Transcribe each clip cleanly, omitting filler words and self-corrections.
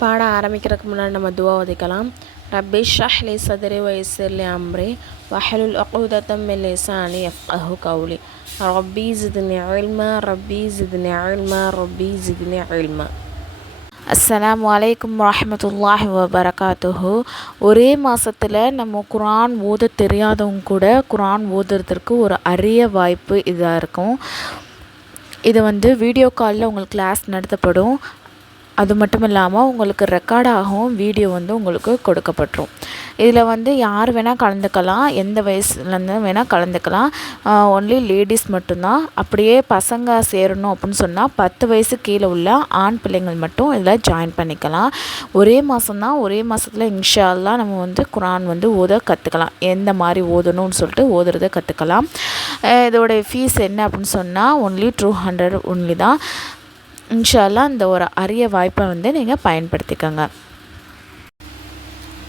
பாடம் ஆரம்பிக்கிறதுக்கு முன்னாடி நம்ம துவா ஓதிக்கலாம். ரப்பி ஷ்ரஹ் லி சத்ரி வயஸ்ஸிர் லி அம்ரி வஹ்லுல் உக்தத்தம் மின் லிசானி யஃப்கஹு கௌலி ரப்பி ஜித்னி இல்மா ரப்பி ஜித்னி இல்மா ரப்பி ஜித்னி இல்மா. அஸ்ஸலாமு அலைக்கும் வரஹ்மத்துல்லாஹி வபரகாத்துஹு. ஒரே மாதத்தில் நம்ம குர்ஆன் ஓத தெரியாதவங்க கூட குர்ஆன் ஓதுறதுக்கு ஒரு அரிய வாய்ப்பு இதாக இருக்கும். இது வீடியோ காலில் உங்களுக்கு கிளாஸ் நடத்தப்படும். அது மட்டும் இல்லாமல் உங்களுக்கு ரெக்கார்டாகவும் வீடியோ உங்களுக்கு கொடுக்கப்பட்டுரும். இதில் யார் வேணால் கலந்துக்கலாம், எந்த வயசுலேருந்து வேணால் கலந்துக்கலாம். ஒன்லி லேடிஸ் மட்டும்தான். அப்படியே பசங்க சேரணும் அப்படின்னு சொன்னால் 10 வயசு கீழே உள்ள ஆண் பிள்ளைங்கள் மட்டும் இதில் ஜாயின் பண்ணிக்கலாம். ஒரே மாதம்தான், ஒரே மாதத்தில் இன்ஷா அல்லாஹ் நம்ம குர்ஆன் ஓத கற்றுக்கலாம். எந்த மாதிரி ஓதணும்னு சொல்லிட்டு ஓதுறதை கற்றுக்கலாம். இதோடைய ஃபீஸ் என்ன அப்படின்னு சொன்னால் ஒன்லி 200 ஒன்லி தான். இன்ஷா அல்லாஹ் இந்த ஒரு அரிய வாய்ப்பை நீங்கள் பயன்படுத்திக்கோங்க.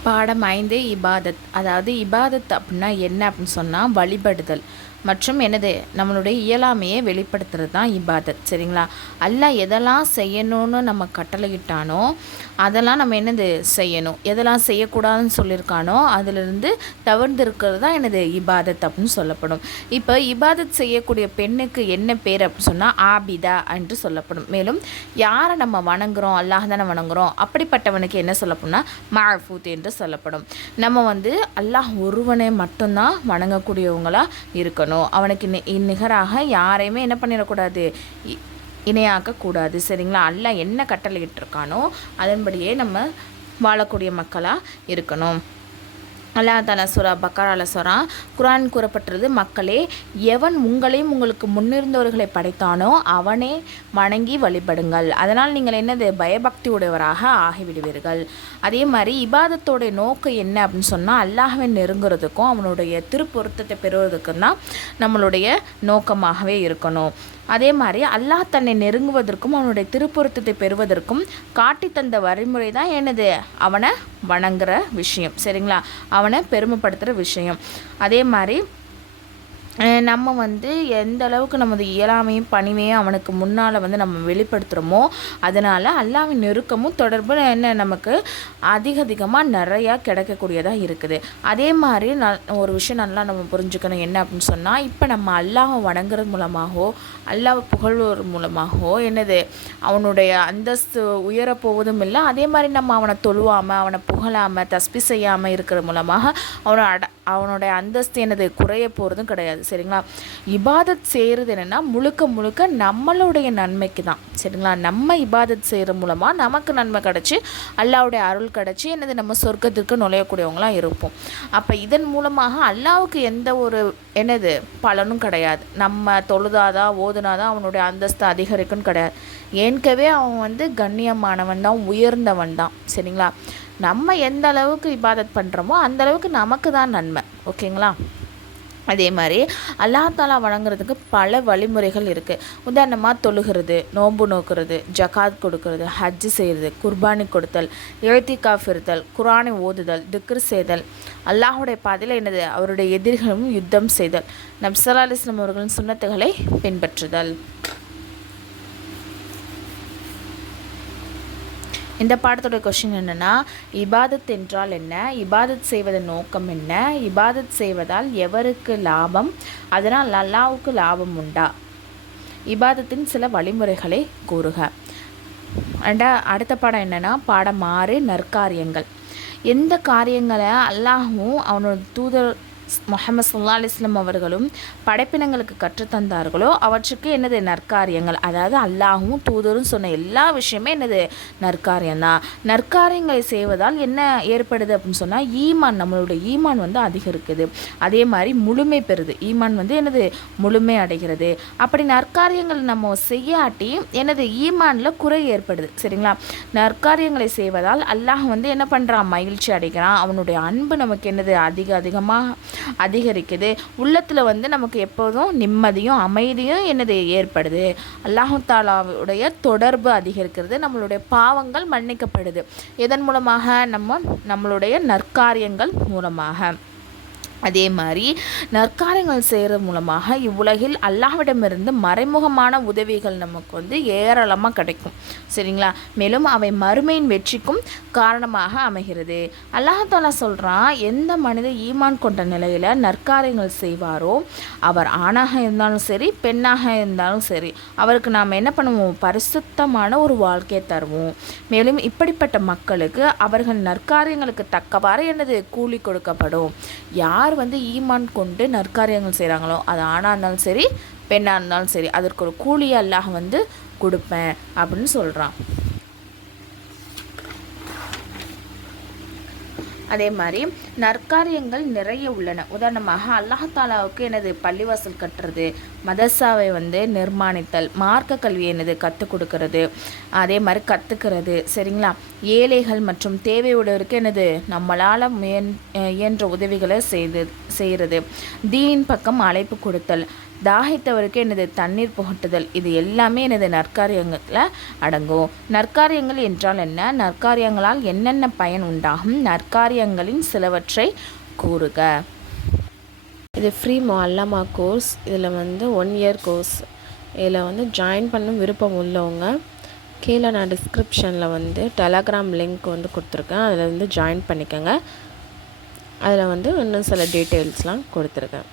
பாடம் 5 இபாதத். அதாவது இபாதத் அப்படின்னா என்ன அப்படின்னு சொன்னால் வழிபடுதல் மற்றும் நம்மளுடைய இயலாமையை வெளிப்படுத்துறது தான் இபாதத். சரிங்களா? அல்லாஹ் எதெல்லாம் செய்யணும்னு நம்ம கட்டளையிட்டானோ அதெல்லாம் நம்ம செய்யணும். எதெல்லாம் செய்யக்கூடாதுன்னு சொல்லியிருக்கானோ அதிலிருந்து தவிர்த்திருக்கிறது தான் இபாதத் அப்படின்னு சொல்லப்படும். இப்போ இபாதத் செய்யக்கூடிய பெண்ணுக்கு என்ன பேர் அப்படின்னு சொன்னால் ஆபிதா என்று சொல்லப்படும். மேலும் யாரை நம்ம வணங்குறோம், அல்லாஹ் தானே வணங்குறோம், அப்படிப்பட்டவனுக்கு என்ன சொல்லப்படும்னா மஅஃபூத் என்று சொல்லப்படும். நம்ம அல்லாஹ் ஒருவனை மட்டும்தான் வணங்கக்கூடியவங்களாக இருக்கணும். அவனுக்கு நிகராக யாரையுமே என்ன பண்ணிடக்கூடாது, இணையாக்கக்கூடாது. சரிங்களா? அல்லாஹ் என்ன கட்டளையிட்டிருக்கானோ அதன்படியே நம்ம வாழக்கூடிய மக்களாக இருக்கணும். அல்லாஹ் தஆலா சூரா பக்கராவில் சொல்கிறான், குர்ஆன் கூறப்பட்டது, மக்களே, எவன் உங்களையும் உங்களுக்கு முன்னிருந்தவர்களை படைத்தானோ அவனே வணங்கி வழிபடுங்கள். அதனால் நீங்கள் பயபக்தி உடையவராக ஆகிவிடுவீர்கள். அதே மாதிரி இபாதத்தோடைய நோக்கம் என்ன அப்படின்னு சொன்னால் அல்லாஹ்வை நெருங்குறதுக்கும் அவனுடைய திருப்பொருத்தத்தை பெறுவதற்கும் தான் நம்மளுடைய நோக்கமாகவே இருக்கணும். அதே மாதிரி அல்லாஹ் தன்னை நெருங்குவதற்கும் அவனுடைய திருப்பொருத்தத்தை பெறுவதற்கும் காட்டி தந்த வழிமுறை தான் அவனை வணங்குற விஷயம். சரிங்களா? அவனை பெருமைப்படுத்துகிற விஷயம். அதே மாதிரி நம்ம எந்த அளவுக்கு நமது இயலாமையும் பணிவையும் அவனுக்கு முன்னால் நம்ம வெளிப்படுத்துகிறோமோ அதனால் அல்லாஹ்வின் நெருக்கமும் தொடர்பு நமக்கு அதிகமாக நிறையா கிடைக்கக்கூடியதாக இருக்குது. அதே மாதிரி ஒரு விஷயம் நல்லா நம்ம புரிஞ்சுக்கணும். என்ன அப்படின்னு சொன்னால், இப்போ நம்ம அல்லாஹ்வை வணங்குறது மூலமாகவோ அல்லாஹ்வை புகழ்வது மூலமாகவோ அவனுடைய அந்தஸ்து உயரப்போவதும் இல்லை. அதே மாதிரி நம்ம அவனை தொழுவாமல் அவனை புகழாமல் தஸ்பீ செய்யாமல் இருக்கிற மூலமாக அவனுடைய அந்தஸ்து குறைய போகிறதும் கிடையாது. சரிங்களா? இபாதத் செய்கிறது என்னென்னா முழுக்க நம்மளுடைய நன்மைக்கு தான். சரிங்களா? நம்ம இபாதத் செய்கிற மூலமாக நமக்கு நன்மை கிடச்சி அல்லாஹ்வுடைய அருள் கிடச்சி நம்ம சொர்க்கத்திற்கு நுழையக்கூடியவங்களாம் இருப்போம். அப்போ இதன் மூலமாக அல்லாஹ்வுக்கு எந்த ஒரு பலனும் கிடையாது. நம்ம தொழுதாதான் ஓதுனாதான் அவனுடைய அந்தஸ்து அதிகரிக்குன்னு கிடையாது. ஏற்கனவே அவன் கண்ணியமானவன் தான், உயர்ந்தவன் தான். சரிங்களா? நம்ம எந்த அளவுக்கு இபாதத் பண்ணுறோமோ அந்த அளவுக்கு நமக்கு தான் நன்மை. ஓகேங்களா? அதே மாதிரி அல்லாஹ் தஆலா வணங்குறதுக்கு பல வழிமுறைகள் இருக்குது. உதாரணமாக தொழுகிறது, நோன்பு நோக்கிறது, ஜகாத் கொடுக்கறது, ஹஜ்ஜு செய்கிறது, குர்பானி கொடுத்தல், இழ்திகாஃப் இருத்தல், குர்ஆனை ஓதுதல், திக்ர் செய்தல், அல்லாஹ்வுடைய பாதையில் அவருடைய எதிரிகளும் யுத்தம் செய்தல், நபி ஸல்லல்லாஹு அலைஹி வஸல்லம் அவர்களின் சுன்னத்துகளை பின்பற்றுதல். இந்த பாடத்தோட கொஷின் என்னென்னா, இபாதத் என்றால் என்ன, இபாதத் செய்வதன் நோக்கம் என்ன, இபாதத் செய்வதால் எவருக்கு லாபம், அதனால் அல்லாஹ்வுக்கு லாபம் உண்டா, இபாதத்தின் சில வழிமுறைகளை கூறுக. அடுத்த பாடம் என்னென்னா பாடம் 6 நற்காரியங்கள். எந்த காரியங்களை அல்லாஹ்வும் அவனோட தூதர் முஹம்மது ஸல்லல்லாஹு அலைஹி வஸல்லம் அவர்களும் படைப்பினங்களுக்கு கற்றுத்தந்தார்களோ அவற்றுக்கு நற்காரியங்கள். அதாவது அல்லாஹ்வும் தூதரும் சொன்ன எல்லா விஷயமே நற்காரியம்தான். நற்காரியங்களை செய்வதால் என்ன ஏற்படுது அப்படின்னு சொன்னால் ஈமான், நம்மளுடைய ஈமான் அதிகரிக்குது. அதே மாதிரி முழுமை பெறுது. ஈமான் முழுமை அடைகிறது. அப்படி நற்காரியங்கள் நம்ம செய்யாட்டி ஈமானில் குறை ஏற்படுது. சரிங்களா? நற்காரியங்களை செய்வதால் அல்லாஹ் என்ன பண்ணுறான், மகிழ்ச்சி அடைகிறான். அவனுடைய அன்பு நமக்கு அதிகமாக அதிகரிக்குது. உள்ளத்தில் நமக்கு எப்போதும் நிம்மதியும் அமைதியும் ஏற்படுது. அல்லாஹ் தஆலாவுடைய தொடர்பு அதிகரிக்கிறது. நம்மளுடைய பாவங்கள் மன்னிக்கப்படுது. இதன் மூலமாக நம்மளுடைய நற்காரியங்கள் மூலமாக. அதே மாதிரி நற்காரியங்கள் செய்கிறது மூலமாக இவ்வுலகில் அல்லாஹ்விடமிருந்து மறைமுகமான உதவிகள் நமக்கு வந்து ஏராளமாக கிடைக்கும். சரிங்களா? மேலும் அவை மறுமையின் வெற்றிக்கும் காரணமாக அமைகிறது. அல்லாஹ் சொல்கிறான், எந்த மனிதர் ஈமான் கொண்ட நிலையில் நற்காரியங்கள் செய்வாரோ அவர் ஆணாக இருந்தாலும் சரி பெண்ணாக இருந்தாலும் சரி அவருக்கு நாம் என்ன பண்ணுவோம், பரிசுத்தமான ஒரு வாழ்க்கையை தருவோம். மேலும் இப்படிப்பட்ட மக்களுக்கு அவர்கள் நற்காரியங்களுக்கு தக்கவாறு என்னது கூலி கொடுக்கப்படும். யார் வந்து ஈமான் கொண்டு நற்காரியங்கள் செய்கிறாங்களோ அது ஆணாக இருந்தாலும் சரி பெண்ணாக இருந்தாலும் சரி அதற்கு ஒரு கூலி அல்லாஹ் வந்து கொடுப்பேன் அப்படின்னு சொல்கிறான். அதே மாதிரி நற்காரியங்கள் நிறைய உள்ளன. உதாரணமாக அல்லாஹாலாவுக்கு எனது பள்ளிவாசல் கட்டுறது, மதரசாவை வந்து நிர்மாணித்தல், மார்க்க கல்வி எனது கற்றுக் கொடுக்கறது, அதே மாதிரி கற்றுக்கிறது. சரிங்களா? ஏழைகள் மற்றும் தேவையுடையவருக்கு எனது நம்மளால் இயன்ற உதவிகளை செய்கிறது, தீன் பக்கம் அழைப்பு கொடுத்தல், தாகித்தவருக்கு எனது தண்ணீர் புகட்டுதல், இது எல்லாமே எனது நற்காரியங்களில் அடங்கும். நற்காரியங்கள் என்றால் என்ன, நற்காரியங்களால் என்னென்ன பயன் உண்டாகும், நற்காரியங்களின் சிலவற்றை கூறுக. இது ஃப்ரீ முஅல்லமா கோர்ஸ். இதில் வந்து 1 இயர் கோர்ஸ். இதில் வந்து ஜாயின் பண்ண விருப்பம் உள்ளவங்க கீழே நான் டிஸ்கிரிப்ஷனில் வந்து டெலகிராம் லிங்க் வந்து கொடுத்துருக்கேன். அதில் வந்து ஜாயின் பண்ணிக்கோங்க. அதில் வந்து இன்னும் சில டீட்டெயில்ஸ்லாம் கொடுத்துருக்கேன்.